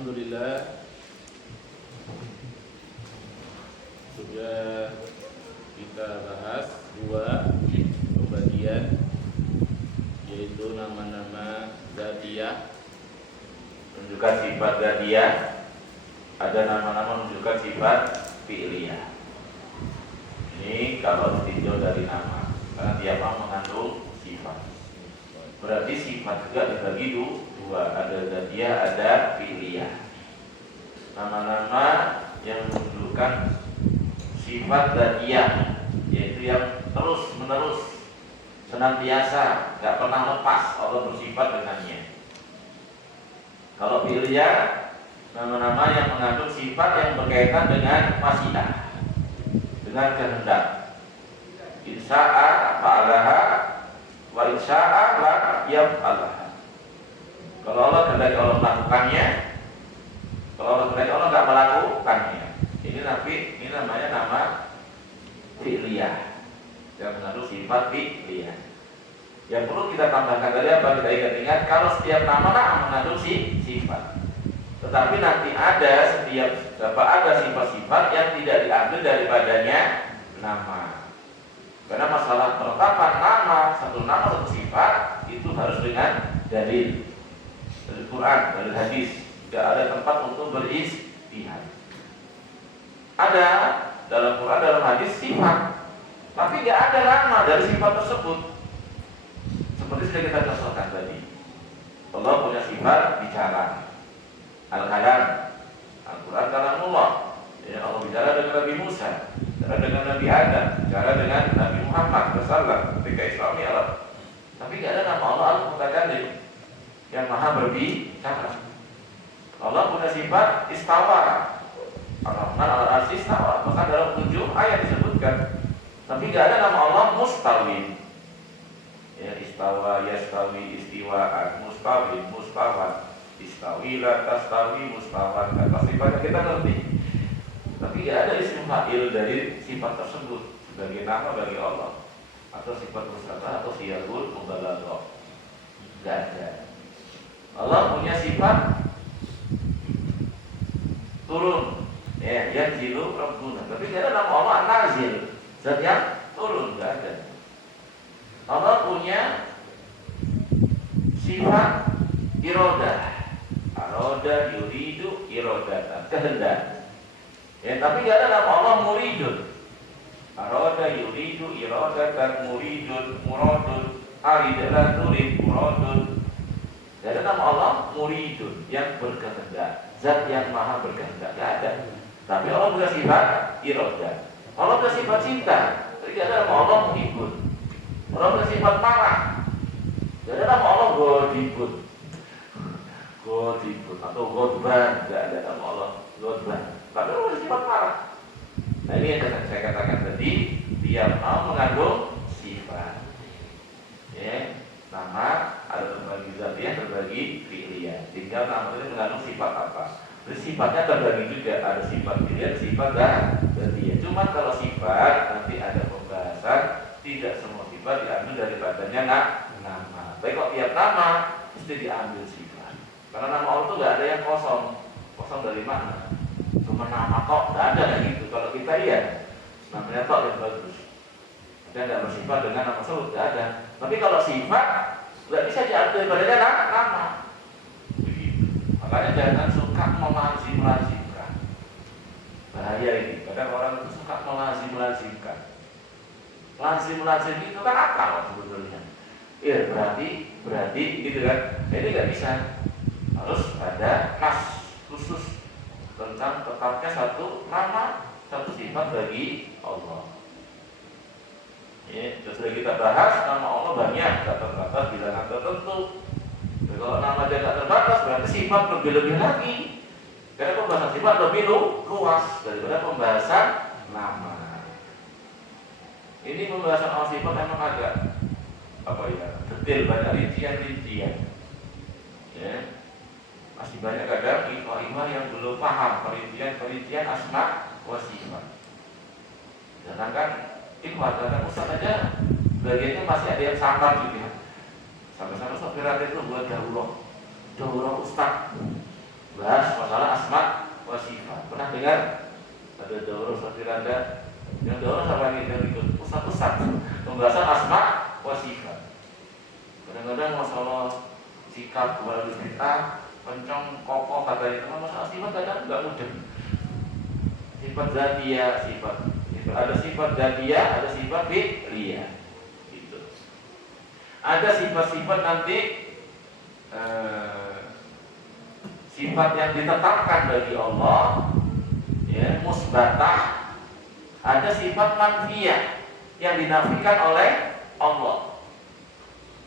Alhamdulillah sudah kita bahas dua pembagian, yaitu nama-nama dzatiyah menunjukkan sifat dzatiyah, ada nama-nama menunjukkan sifat fi'liyah. Ini kalau ditinjau dari nama, karena tiap nama mengandung sifat. Berarti sifat juga dibagi dua, ada dzatiyah, ada fi'liyah. Nama-nama yang menunjukkan sifat dzatiyah, yaitu yang terus menerus, senantiasa, nggak pernah lepas Allah bersifat dengannya. Kalau fi'liyah, nama-nama yang mengandung sifat yang berkaitan dengan masyiah, dengan kehendak. Insya'a fa'alaha wa insya'a la yaf'alaha. Kalau Allah kehendaki Allah melakukannya, kalau Allah kehendaki Allah nggak melakukannya. Ini namanya nama fi'liyah yang mengandung sifat fi'liyah. Yang perlu kita tambahkan tadi apa, kita ingat-ingat kalau setiap nama mengandung sifat. Tetapi nanti ada sifat-sifat yang tidak diambil daripadanya nama. Karena masalah penetapan nama, satu sifat itu harus dengan dalil dari Quran, dari hadis. Tidak ada tempat untuk beristihad. Ada dalam Quran, dalam hadis sifat, tapi tidak ada nama dari sifat tersebut. Seperti sudah kita contohkan tadi, Allah punya sifat bicara, al-kalam, Al-Quran kalamullah. Ya, Allah bicara dengan Nabi Musa, bicara dengan Nabi Adam, bicara dengan Nabi Muhammad SAW ketika Isra Mi'raj. Tapi tidak ada nama Allah Al-Mutakallim yang maha berbicara. Allah punya sifat istawa, Ar-Rahman al-Arsy istawa, bahkan dalam 7 ayat disebutkan. Tapi tidak ada nama Allah Mustawin. Ya, istawa, yastawi, istiwaan, mustawin, mustawan, istawi, la tastawi, mustawan. Kata sifatnya kita ngerti. Tapi tidak ada isim fa'il dari sifat tersebut sebagai nama bagi Allah, atau sifat mustafa atau siyagul mubalaghah. Tidak ada. Allah punya sifat turun, ya, yanzilu rabbuna. Tapi tidak ada nama Allah nazil, zat yang turun, tidak ada. Allah punya sifat irodah, aroda yuridu irodatan, kehendak. Ya, tapi tidak ada nama Allah muridun, aroda yuridu irodatan, muridun, muradun, aridalah turid, muradun. Tidak ada nama Allah muridun, yang berkehendak, zat yang maha berkehendak, tidak ada. Tapi Allah punya sifat irodah, Allah punya sifat cinta. Tapi tidak ada nama Allah muhibun. Allah punya sifat marah. Tidak ada nama Allah godibun atau godban. Tidak ada nama Allah godban. Tapi Allah punya sifat marah. Nah, ini yang saya katakan tadi, tiap nama mengandung sifat. Ya, nama ada terbagi dzatiyah, terbagi fi'liyah. Tinggal nama itu mengandung sifat apa. Terus sifatnya terbagi juga, ada sifat fi'liyah, sifat dzatiyah. Cuma kalau sifat nanti ada pembahasan, tidak semua sifat diambil daripadanya nama. Baik, kok tiap nama mesti diambil sifat. Karena nama Allah itu nggak ada yang kosong. Kosong dari mana? Cuma nama tok, nggak ada kayak gitu. Kalau kita iya, namanya tok yang bagus. Kita nggak bersifat dengan nama tersebut, nggak ada. Tapi kalau sifat nggak bisa diambil daripadanya nama. Begitu. Makanya jangan suka melazimkan. Bahaya ini. Kadang orang itu suka melazimkan. Lazim itu kan akal sebetulnya. Iya, berarti gitu kan. Ini nggak bisa. Harus ada nas khusus tentang tetapnya satu nama, satu sifat bagi Allah. Ya, sudah kita bahas nama Allah banyak, tak terbatas bilangan tertentu. Jadi, kalau nama dia tak terbatas, berarti sifat lebih lagi. Karena pembahasan sifat lebih luas daripada pembahasan nama. Ini pembahasan awal sifat memang agak detail, banyak rincian. Ya, masih banyak kadang ikhwah yang belum paham perincian asma wa sifat. Sedangkan ikhwah kadang ustaz aja bagiannya masih ada yang samar juga. Sampai-sampai sopir itu buat daurah ustaz. bahas masalah asma wa sifat. Pernah dengar ada daurah Firanda yang daurah sama yang ikut pusat-pusat pembahasan asma wa sifat. Kadang-kadang masalah sikap wal kita pencong kokoh kata itu masalah sifat kadang enggak mudah. Sifat zatiyah, sifat ada sifat zatiyah, ada sifat fi'liyah. Gitu. Ada sifat-sifat nanti sifat yang ditetapkan bagi Allah, ya, musbatah. Ada sifat manfiyah yang dinafikan oleh Allah,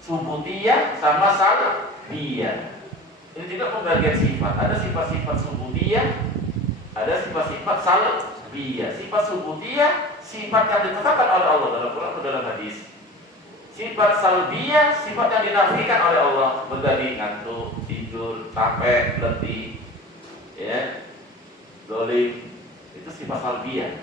subutiyah sama salbiyah. Ini juga pembagian sifat. Ada sifat-sifat subutiyah, ada sifat-sifat salbiyah. Sifat subutiyah, sifat yang ditetapkan oleh Allah dalam Quran atau dalam hadis. Sifat salbiyah, sifat yang dinafikan oleh Allah, seperti ngantuk, tidur, capek, letih, ya, dolim, itu sifat salbiyah.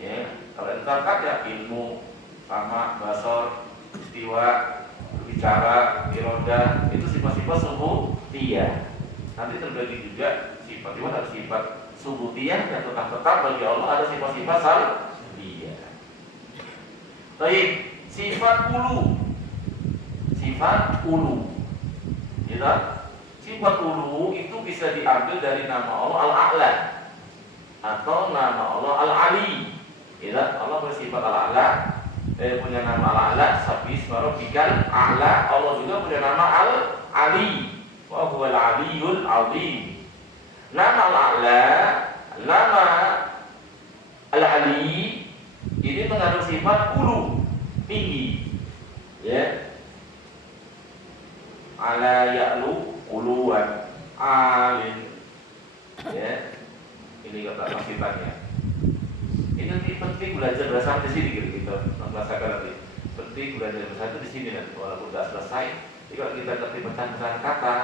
Ya, kalau ditetapkan ya ilmu, sama, basor, istiwa, bicara, iroda, itu sifat-sifat subutiyah. Nanti terbagi juga sifat-sifat, ada sifat subutiyah yang tetap bagi Allah, ada sifat-sifat salbiyah. Baik. Sifat ulu, sifat ulu, ya, sifat ulu itu bisa diambil dari nama Allah Al-A'la atau nama Allah Al-Ali. Ya, Allah bersifat Al-A'la, punya nama Al-A'la, Sabis Marobikal A'la. Allah juga punya nama Al-Ali, wa huwal Aliyul Azim. Nama Al-A'la, nama Al-Ali ini mengandung sifat ulu, tinggi, ya, ala ya'lu uluan alin, ya, ini kata masitannya. Ini nanti penting belajar bahasa di sini kita membahasakan nanti. Penting belajar bahasa itu di sini nanti, walaupun sudah selesai. Jadi kalau kita ngerti pecahan kata,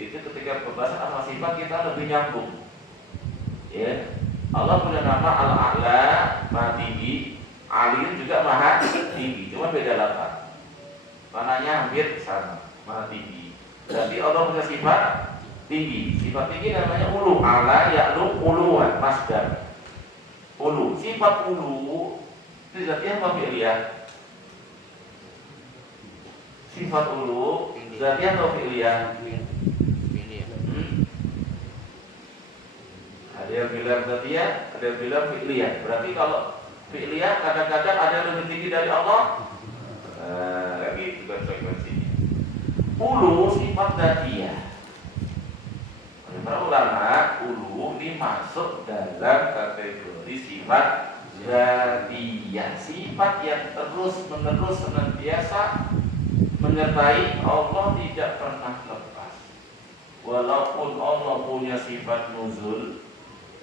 itu ketika pembahasan asma sifat kita lebih nyambung. Ya, Allah punya nama Al-A'la, Maha Tinggi. Aliyun juga maha tinggi, cuma beda lafaz. Mananya hampir sama, maha tinggi. Berarti Allah punya sifat tinggi. Sifat tinggi namanya ulu, ala ya'lu uluan, masdar. Ulu, sifat ulu itu zatiyah apa fi'liyah? Sifat ulu zatiyah atau fi'liyah? Ada yang bilang zatiyah, ada yang bilang fi'liyah. Berarti kalau fi'liyah kadang-kadang ada yang lebih tinggi dari Allah. Kayak gitu kan frekuensinya. Ulu sifat dzatiyah. Para ulama, ulu ini masuk dalam kategori sifat dzatiyah. Sifat yang terus-menerus senantiasa menyertai Allah, tidak pernah lepas. Walaupun Allah punya sifat nuzul,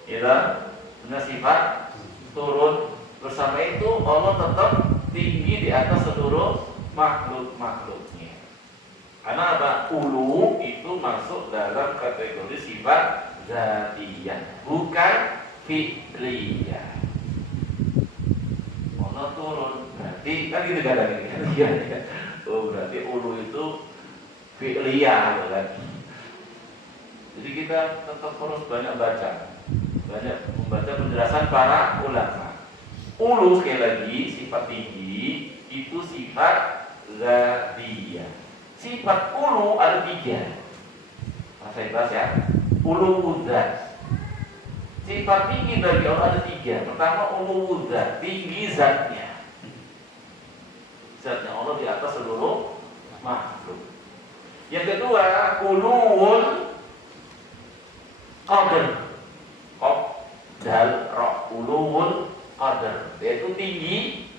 ya, punya sifat turun, bersama itu Allah tetap tinggi di atas seluruh makhluk-makhluknya. Karena apa? Ulu itu masuk dalam kategori sifat dzatiyah, bukan fi'liyah. Allah turun, berarti kan gitu kan? Oh, berarti ulu itu fi'liyah, kan? Jadi kita tetap harus banyak membaca penjelasan para ulama. Ulu sekali lagi sifat tinggi itu sifat dzatiyah. Sifat ulu ada 3. Saya bahas ya. Ulu dzat. Sifat tinggi bagi Allah ada 3. Pertama ulu dzat, tinggi zatnya. Zatnya Allah di atas seluruh makhluk. Yang kedua uluul qadar. Dal roh uluul qadar, yaitu tinggi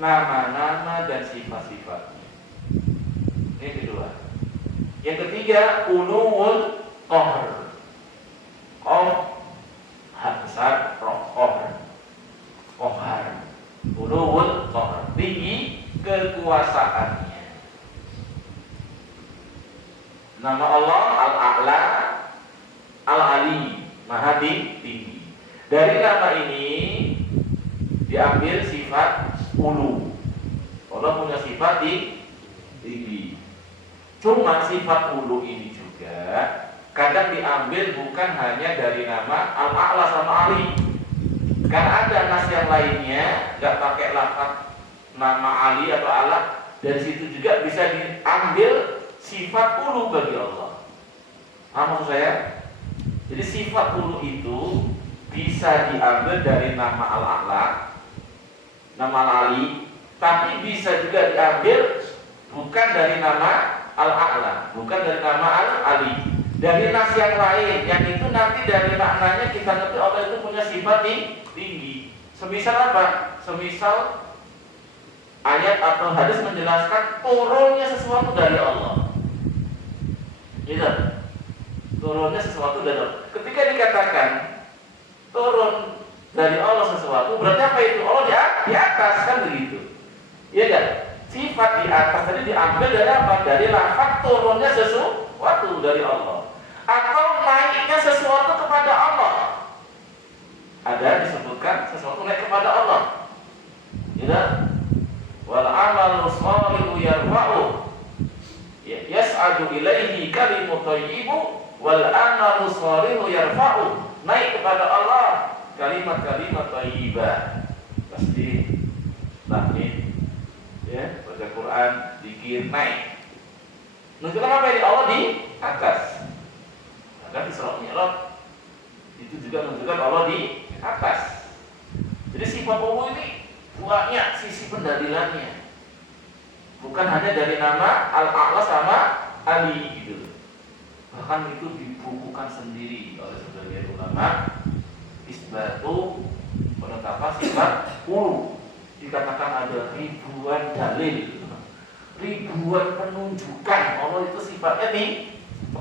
nama-nama dan sifat-sifatnya. Ini kedua. Yang ketiga uluul qahr. Besar roh qahar. Uluul qahr, tinggi kekuasaannya. Nama Allah Al-A'la, Al-Ali, Maha Tinggi. Dari nama ini diambil sifat ulu. Allah punya sifat tinggi. Cuma sifat ulu ini juga kadang diambil bukan hanya dari nama Al-A'la sama Ali. Karena ada nas yang lainnya nggak pakai lafaz nama Ali atau Allah, dari situ juga bisa diambil sifat ulu bagi Allah. Paham maksud saya? Jadi sifat ulu itu bisa diambil dari nama Al-A'la, nama Ali, tapi bisa juga diambil bukan dari nama Al-A'la, bukan dari nama Al-Ali, dari nas yang lain, yang itu nanti dari maknanya kita ngerti Allah itu punya sifat tinggi. Semisal apa? Semisal ayat atau hadis menjelaskan turunnya sesuatu dari Allah. Gitu. Turunnya sesuatu dari Allah. Ketika dikatakan turun dari Allah sesuatu, berarti apa itu? Allah di atas, kan begitu. Iya kan? Sifat di atas tadi diambil dari apa? Dari lafaz turunnya sesuatu dari Allah, atau naiknya sesuatu kepada Allah. Ada disebutkan sesuatu naik kepada Allah. Ya, wal amalu shalihu yarfa'u yas'adu ilaihi kalimu thayyibu wal amalu shalihu yarfa'u, naik kepada Allah kalimat-kalimat thayyibah. Pasti takmin ya, baca Quran, zikir, naik. Menunjukkan apa ini? Allah di atas. Maka Isra Mi'raj itu juga menunjukkan Allah di atas. Jadi sifat Allah ini banyak sisi pendalilannya, bukan hanya dari nama Al-A'la sama Ali gitu. Bahkan itu dibukukan sendiri oleh sebagian ulama, isbatu, penetapan sifat ulu. Dikatakan ada ribuan dalil, ribuan penunjukan Allah itu sifatnya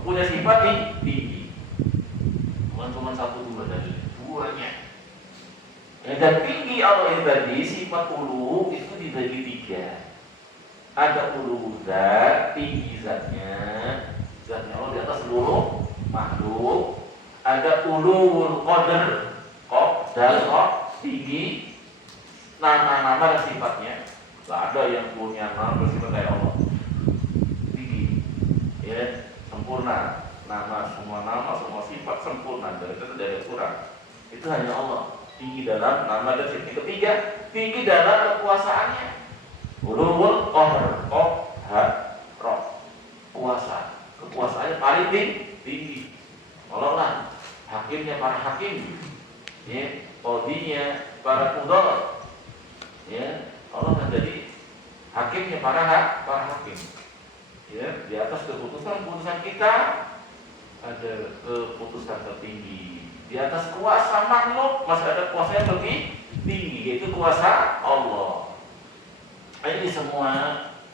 punya sifat tinggi. Bukan cuma satu dua dalil, banyak. Ya, dan tinggi Allah ini tadi sifat ulu itu dibagi tiga. Ada ulu zat, tinggi zatnya Allah di atas seluruh makhluk. Ada ulu qadar, tinggi nama-nama dan sifatnya. Gak ada yang punya nama bersifat kayak Allah, tinggi, ya, sempurna. Semua nama, semua sifat sempurna, dari itu tidak ada kurang. Itu hanya Allah, tinggi dalam nama dan sifat. Ketiga, tinggi dalam kekuasaannya. Ulul qahr, kuasa, kekuasaannya paling tinggi. Allah lah hakimnya para hakim, ya, qadinya para qudhat. Ya, Allah menjadi hakimnya para hakim. Ya, di atas keputusan kita ada keputusan tertinggi. Di atas kuasa makhluk masih ada kuasa yang lebih tinggi, yaitu kuasa Allah. Ini semua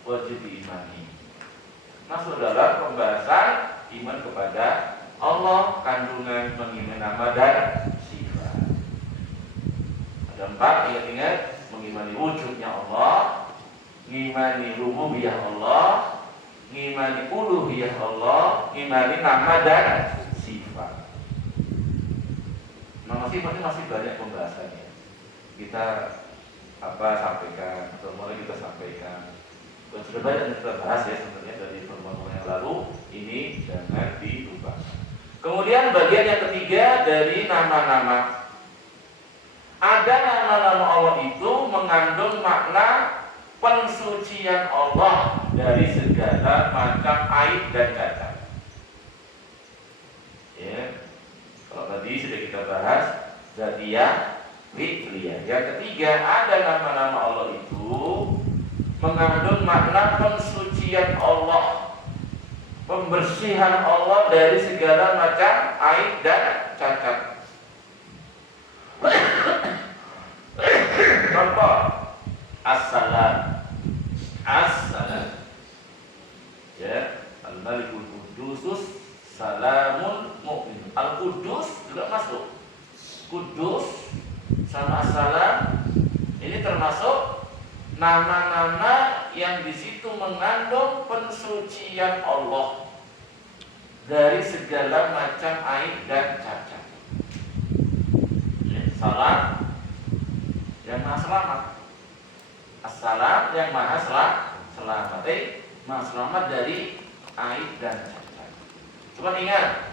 wajib diimani. Masuk dalam pembahasan iman kepada Allah, kandungan mengimani nama dan sifat. Ada 4, ingat-ingat. Mengimani wujudnya Allah, mengimani rububiyah Allah, mengimani uluhiyah Allah, mengimani nama dan sifat. Nama sifat ini masih banyak pembahasannya. Kita sampaikan, mulai kita sampaikan. Dan sudah banyak yang kita bahas ya sebenarnya dari pertemuan yang lalu. Ini jangan dilupakan. Kemudian bagian yang ketiga dari nama-nama. Ada nama-nama Allah itu mengandung makna pensucian Allah dari segala macam aib dan cacat. Ya, kalau tadi sudah kita bahas Zatiyah, Fi'liyah. Yang ketiga, ada nama-nama Allah itu mengandung makna pensucian Allah, pembersihan Allah dari segala macam aib dan cacat. Contoh, As-Salam, ya, Al-Malikul Qudusus, Salamun Mu'min. Al-Qudus juga masuk. Kudus sama As-Salam ini termasuk nama-nama yang di situ mengandung pensucian Allah dari segala macam aib dan cacat. Salam yang maha selamat, As-Salam yang maha selamat, maha selamat dari aib dan cacat. Cuma ingat,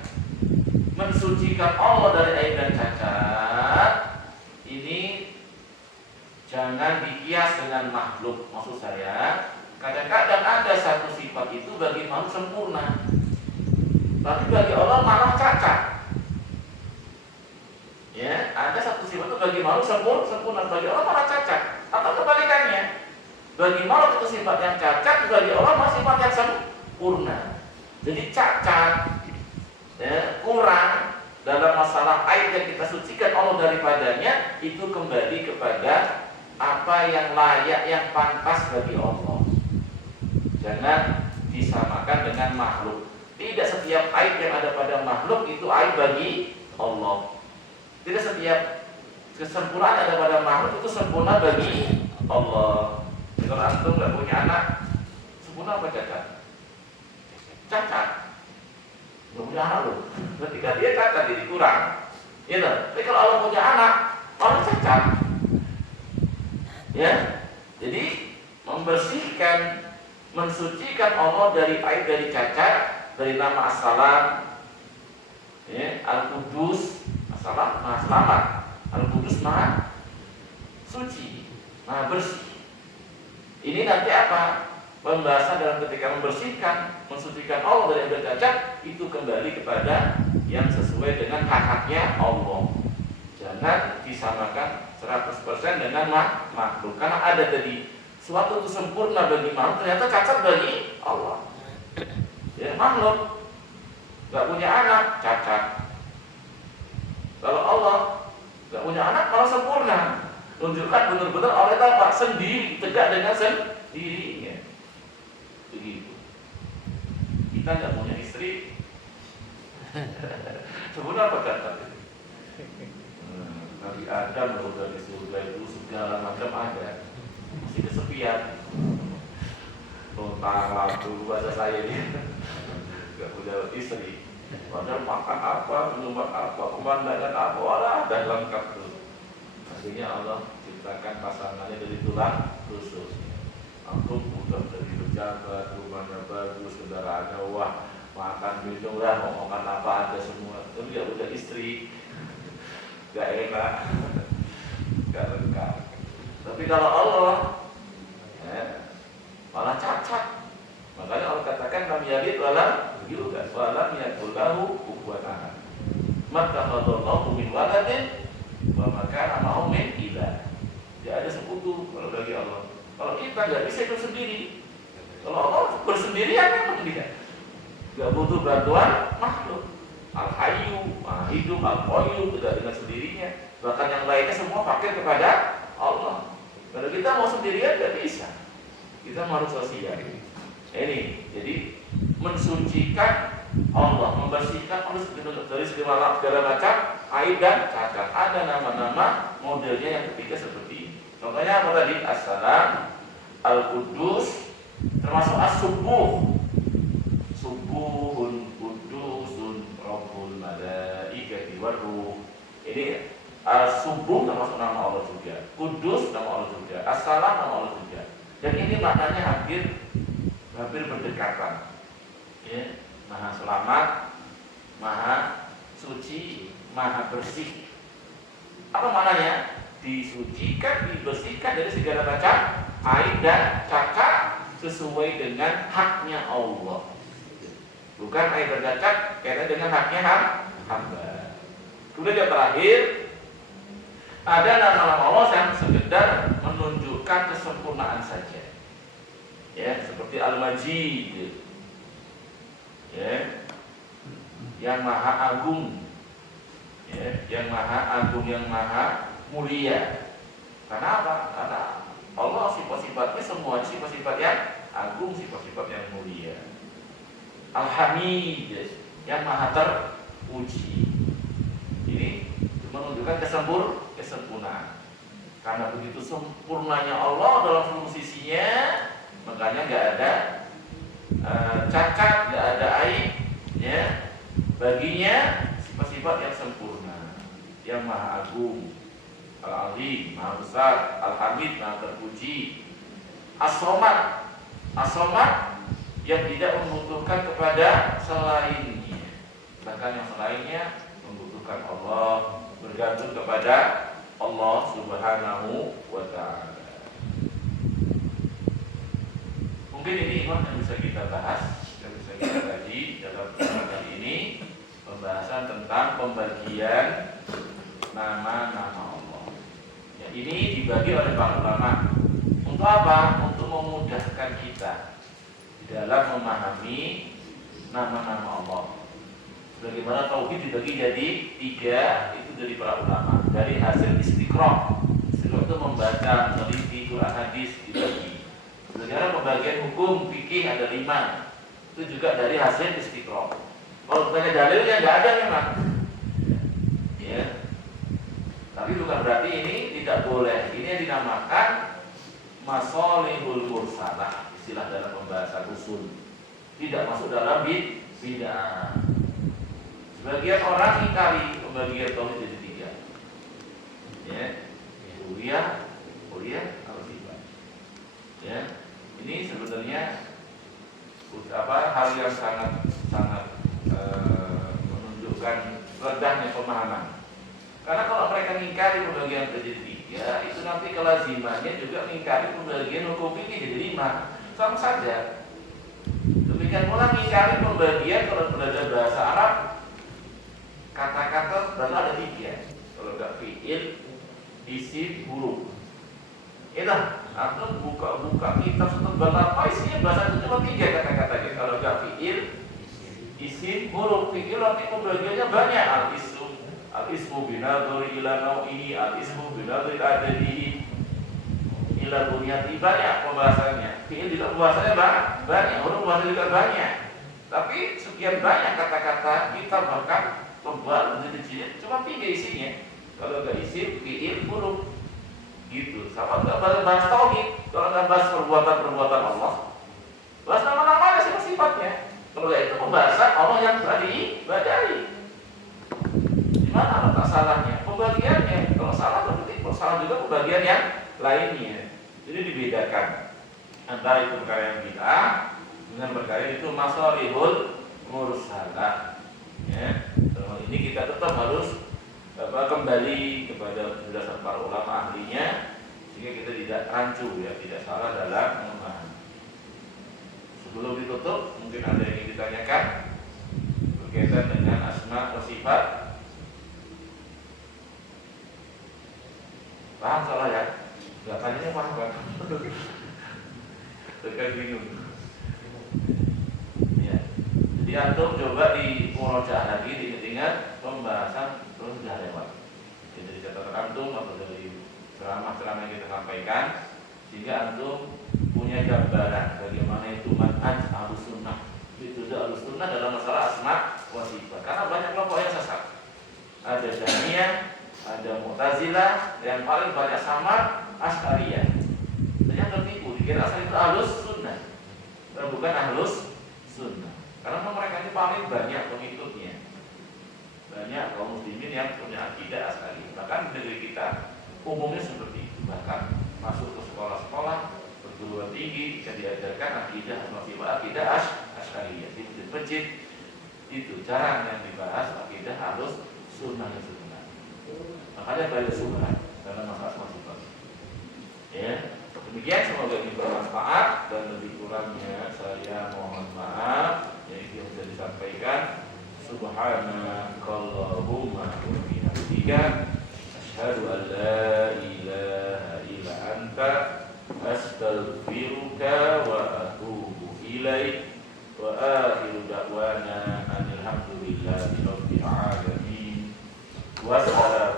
mensucikan Allah dari aib dan cacat ini jangan dikias dengan makhluk. Maksud saya, kadang-kadang ada satu sifat itu bagi makhluk sempurna, tapi bagi Allah malah cacat. Ya, ada satu sifat itu bagi makhluk sempurna, bagi Allah malah cacat. Atau kebalikannya, bagi makhluk itu sifat yang cacat, bagi Allah malah sifat yang sempurna. Jadi cacat, ya, kurang dalam masalah aib yang kita sucikan Allah daripadanya, itu kembali kepada apa yang layak, yang pantas bagi Allah. Jangan disamakan dengan makhluk. Tidak setiap aib yang ada pada makhluk itu aib bagi Allah. Tidak setiap kesempurnaan yang ada pada makhluk itu sempurna bagi Allah. Kalau antum nggak punya anak, sempurna apa cacat? Cacat. Nggak punya anak loh. Ketika dia cacat jadi kurang. Gitu. Tapi kalau Allah punya anak, Allah cacat. Ya, jadi membersihkan, mensucikan Allah dari aib, dari cacat, dari nama As-Salam, ya, Al-Qudus, As-Salam, Maha Selamat, Al-Qudus, Maha Suci, Maha Bersih. Ini nanti apa? Pembahasan dalam ketika membersihkan, mensucikan Allah dari aib dan cacat itu kembali kepada yang sesuai dengan hak-haknya Allah. Jangan disamakan 100% dengan makhluk. Karena ada tadi suatu itu sempurna bagi makhluk, ternyata cacat bagi Allah. Ya, makhluk gak punya anak, cacat. Kalau Allah gak punya anak, malah sempurna. Tunjukkan benar-benar oleh Bapak sendiri, tegak dengan sendirinya. Begitu. Kita gak punya istri, sempurna apa cacat? Nabi Adam loh dari surga itu segala macam ada, masih kesepian. Total dulu bahasa saya ini, nggak punya istri. Padahal makan apa, minuman apa, pemandangan apa, walah dan lengkap tuh. Akhirnya Allah ciptakan pasangannya dari tulang rusuk. Antum udah dari pejabat, rumahnya bagus, kendaraannya wah, makan minum lah, omongan apa ada semua. Tapi nggak punya istri. Gak enak, gak lengkap. Tapi kalau Allah, ya, malah cacat. Makanya Allah katakan lam yalid walam yulad walam yakul lahu kufuwan ahad. Mattakhadallahu min waladin wa ma kana ma'ahu min ilah. Tidak ada sekutu kalau bagi Allah. Kalau kita nggak bisa hidup sendiri. Kalau Allah bersendirian memang tidak. Gak butuh bantuan makhluk. Al-Hayyu, hidup, Al-Qayyum, tidak dengan sendirinya. Bahkan yang lainnya semua pakai kepada Allah. Kalau kita mau sendirian tidak bisa. Kita harus sosial. Ini, jadi mensucikan Allah, membersihkan Allah dari segala macam aib dan cacat. Ada nama-nama modelnya yang ketiga seperti ini. Contohnya apa tadi? As-Salam, Al-Qudus, termasuk As-Subuh. Subuhun Rabbul Malaikati Waruh. Ini Subuh termasuk nama Allah juga, Kudus nama Allah juga, As-Salam nama Allah juga. Dan ini maknanya hampir berdekatan. Ya, Maha Selamat, Maha Suci, Maha Bersih. Apa maknanya? Disucikan, dibersihkan dari segala macam aib dan cacat sesuai dengan haknya Allah. Bukan aib dan cacat kaitan dengan haknya hamba. Kemudian yang terakhir, ada nama-nama Allah yang sekedar menunjukkan kesempurnaan saja. Ya, seperti Al-Majid. Ya. Yang Maha Agung. Ya, yang Maha Agung, yang Maha Mulia. Karena apa? Karena Allah sifat-sifatnya semua sifat-sifat yang agung, sifat-sifat yang mulia. Al-Hamid, yang Maha terpuji. Ini menunjukkan kesempurnaan. Karena begitu sempurnanya Allah dalam seluruh sisinya, makanya nggak ada cacat, nggak ada aib, ya. Baginya sifat-sifat yang sempurna, yang Maha Agung, Al-Azim, Maha Besar, Al-Hamid, Maha terpuji, As-Somad, As-Somad yang tidak membutuhkan kepada selainnya. Bahkan yang selainnya membutuhkan Allah, bergantung kepada Allah Subhanahu wa ta'ala. Mungkin ini yang bisa kita bahas, yang bisa kita kaji dalam kesempatan ini, pembahasan tentang pembagian nama-nama Allah. Ya, ini dibagi oleh para ulama. Untuk apa? Untuk memudahkan kita di dalam memahami nama-nama Allah. Bagaimana tauhid dibagi jadi 3, itu dari para ulama. Dari hasil istiqra. Istiqra itu membaca, meneliti Quran hadis dibagi. Bagaimana pembagian hukum fikih ada 5. Itu juga dari hasil istiqra. Kalau banyak dalilnya nggak ada memang. Ya. Tapi bukan berarti ini tidak boleh. Ini yang dinamakan masalihul mursalah, istilah dalam pembahasan usul. Tidak masuk dalam bid'ah. Sebagian orang ingkari pembagian tauhid jadi 3. Ya. Kuliah atau sifat. Ya. Ini sebenarnya hal yang sangat menunjukkan rendahnya pemahaman. Karena kalau mereka mengingkari pembagian jadi 3, itu nanti kelazimannya juga mengingkari pembagian hukum fikih jadi 5. Sama saja. Demikian pula mengingkari pembagian kalau belajar bahasa Arab, kata-kata baru ada 3. Kalau enggak fi'il, isim, huruf. Itulah, atau buka kitab setebal apa isinya bahasa itu cuma 3 kata-katanya. Kalau enggak fi'il, isim, huruf. Fi'il nanti pembagiannya banyak. Al-ismu binadhuri ila nau'ihi, al-ismu binadhuri adadihi ila bunyati, banyak pembahasannya. Fi'il juga pembahasannya banyak, huruf pembahasannya juga banyak. Tapi sekian banyak kata-kata kita bahkan tebal menjadi cuma 3 isinya. Kalau enggak isim, fi'il, huruf. Gitu. Sama enggak bahas tauhid. Kalau enggak bahas perbuatan-perbuatan Allah, bahas nama-nama sifat-sifatnya. Kalau enggak itu pembahasan Allah yang tadi badai. Di mana letak salahnya? Pembagiannya. Kalau salah berarti salah juga pembagian yang lainnya. Jadi dibedakan antara itu perkara yang bid'ah dengan perkara itu masalihul mursalah. Ya. Ini kita tetap harus kembali kepada penjelasan para ulama ahlinya, sehingga kita tidak rancu, ya, tidak salah dalam memahami. Sebelum ditutup, mungkin ada yang ingin ditanyakan berkaitan dengan asma wa sifat. Paham salah ya? Enggak, tanyanya paham kan? Tekan bingung. Ya. Jadi antum coba di murojaah lagi, diingat pembahasan terus sudah lewat. Jadi dari catatan antum atau dari ceramah-ceramah yang kita sampaikan, sehingga antum punya gambaran bagaimana itu manhaj Ahlus Sunnah. Itu Ahlus Sunnah dalam masalah asma wa sifat. Karena banyak kelompok yang sesat. Ada Jahmiyah, ada Mu'tazilah, yang paling banyak sama Asy'ariyah. Ternyata tertipu, dikira asal itu Ahlus Sunnah, dan bukan Ahlus Sunnah. Karena mereka ini paling banyak pengikutnya. Banyak kaum muslimin yang punya akidah Asy'ariyah. Bahkan di negeri kita umumnya seperti itu. Bahkan masuk ke sekolah-sekolah perguruan tinggi bisa diajarkan akidah akidah Asy'ariyah. Di masjid itu jarang yang dibahas akidah Ahlus Sunnah dan Sunnah. Makanya banyak subhat dalam masalah sifat. Ya, demikian, semoga ini bermanfaat, dan lebih kurangnya saya mohon maaf. Yang bisa disampaikan, subhanakallahumma wa bihamdika, asyhadu an la ilaha illa anta, astaghfiruka wa atubu ilaik, wa akhiru da'wana alhamdulillahi rabbil alamin. Wassalam.